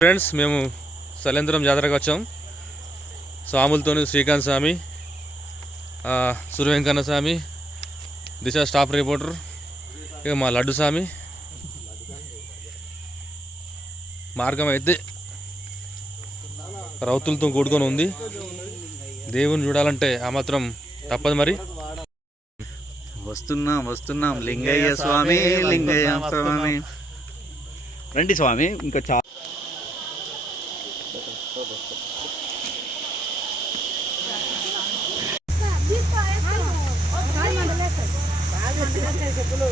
Friends మేము సలేంద్రం జాతరకు వచ్చాం. స్వాములతో శ్రీకాంత్ స్వామి సూర్యవెంకన్న స్వామి దిశ స్టాఫ్ రిపోర్టర్ ఇక మా లడ్డు స్వామి. మార్గం అయితే రౌతులతో కూడుకొని ఉంది. దేవుని చూడాలంటే ఆ మాత్రం తప్పదు మరి. వస్తున్నాం వస్తున్నాం. లింగయ్య స్వామి లింగయ్య స్వామి. రండి స్వామి ఇంకా చెప్పులు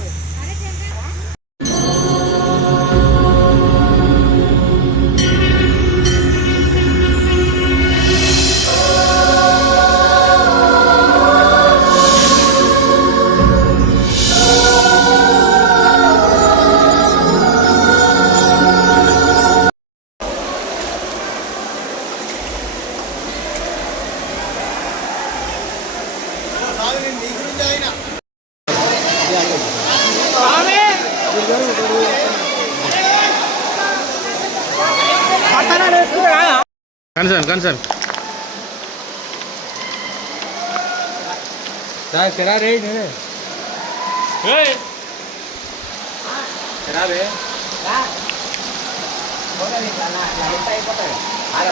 చా కన్సర్న్ కన్సర్న్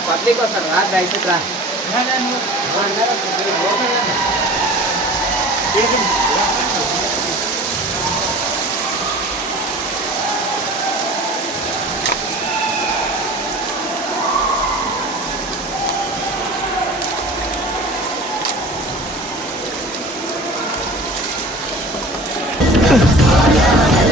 పబ్లిక్ వస్తారు రా దయచేసి రా Fire!